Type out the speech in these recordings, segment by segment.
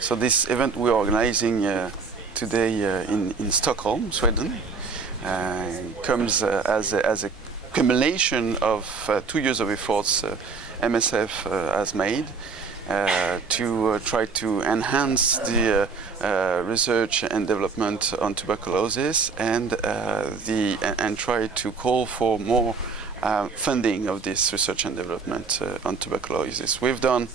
So this event we're organizing today in Stockholm, Sweden, comes as a culmination of 2 years of efforts MSF has made to try to enhance the research and development on tuberculosis and try to call for more funding of this research and development on tuberculosis. We've done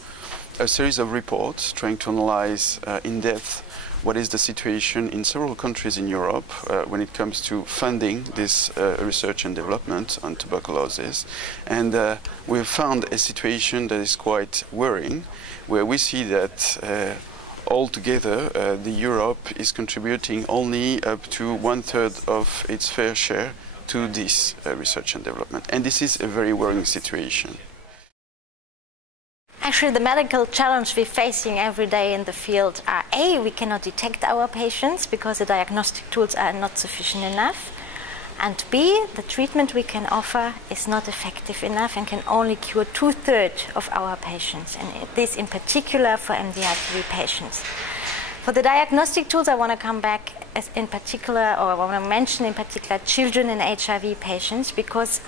a series of reports trying to analyze in depth what is the situation in several countries in Europe when it comes to funding this research and development on tuberculosis. And we've found a situation that is quite worrying, where we see that altogether the Europe is contributing only up to 1/3 of its fair share to this research and development. And this is a very worrying situation. Actually, the medical challenge we're facing every day in the field are A, we cannot detect our patients because the diagnostic tools are not sufficient enough, and B, the treatment we can offer is not effective enough and can only cure 2/3 of our patients, and this in particular for MDR-TB patients. For the diagnostic tools, I want to come back in particular, or I want to mention in particular children and HIV patients, because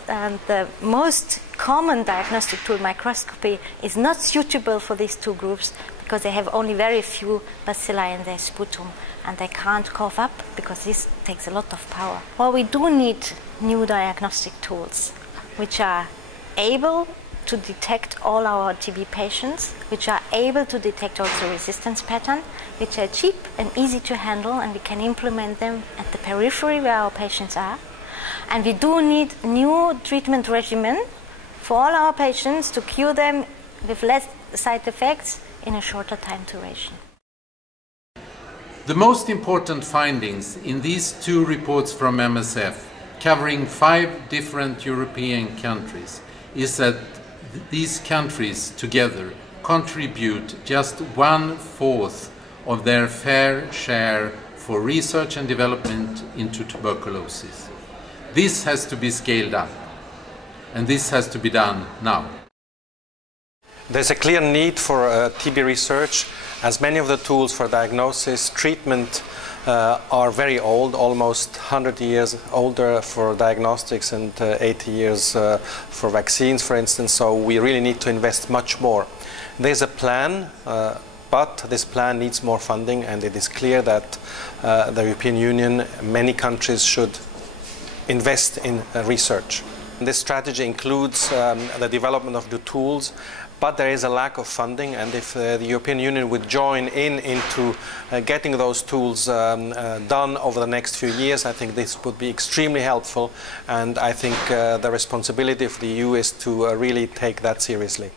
the most common diagnostic tool, microscopy, is not suitable for these two groups because they have only very few bacilli in their sputum and they can't cough up because this takes a lot of power. Well, we do need new diagnostic tools which are able to detect all our TB patients, which are able to detect also resistance pattern, which are cheap and easy to handle, and we can implement them at the periphery where our patients are. And we do need new treatment regimen for all our patients to cure them with less side effects in a shorter time duration. The most important findings in these two reports from MSF, covering 5 different European countries, is that these countries together contribute just 1/4 of their fair share for research and development into tuberculosis. This has to be scaled up, and this has to be done now. There's a clear need for TB research, as many of the tools for diagnosis, treatment are very old, almost 100 years older for diagnostics and 80 years for vaccines, for instance, so we really need to invest much more. There's a plan, but this plan needs more funding, and it is clear that the European Union, many countries should invest in research. This strategy includes the development of the tools, but there is a lack of funding, and if the European Union would join into getting those tools done over the next few years, I think this would be extremely helpful, and I think the responsibility of the EU is to really take that seriously.